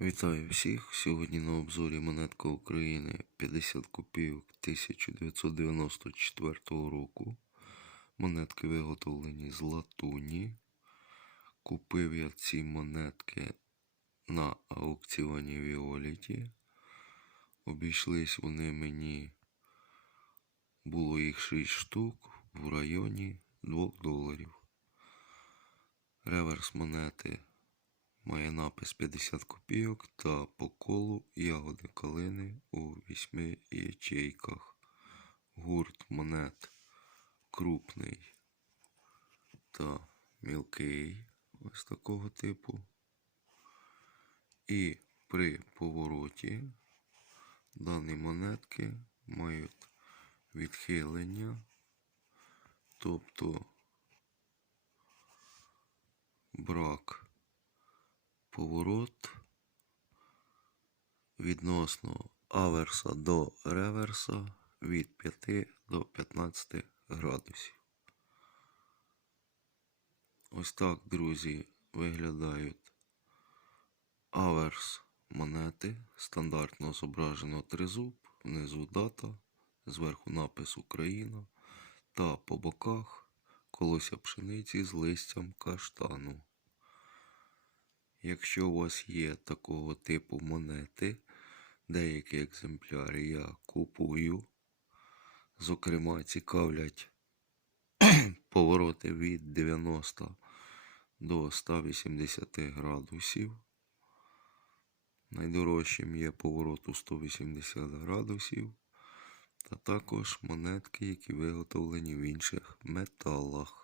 Вітаю всіх! Сьогодні на обзорі монетка України 50 копійок 1994 року. Монетки виготовлені з латуні. Купив я ці монетки на аукціоні Віоліті. Обійшлись вони мені, було їх 6 штук в районі 2 доларів. Реверс монети має напис 50 копійок та по колу ягоди калини у вісьми ячейках. Гурт монет крупний та мілкий, ось такого типу. І при повороті дані монетки мають відхилення, тобто брак поворот відносно аверса до реверса від 5 до 15 градусів. Ось так, друзі, виглядають аверс монети. Стандартно зображено тризуб, внизу дата, зверху напис Україна та по боках колося пшениці з листям каштану. Якщо у вас є такого типу монети, деякі екземпляри я купую. Зокрема, цікавлять повороти від 90 до 180 градусів. Найдорожчим є поворот у 180 градусів, та також монетки, які виготовлені в інших металах.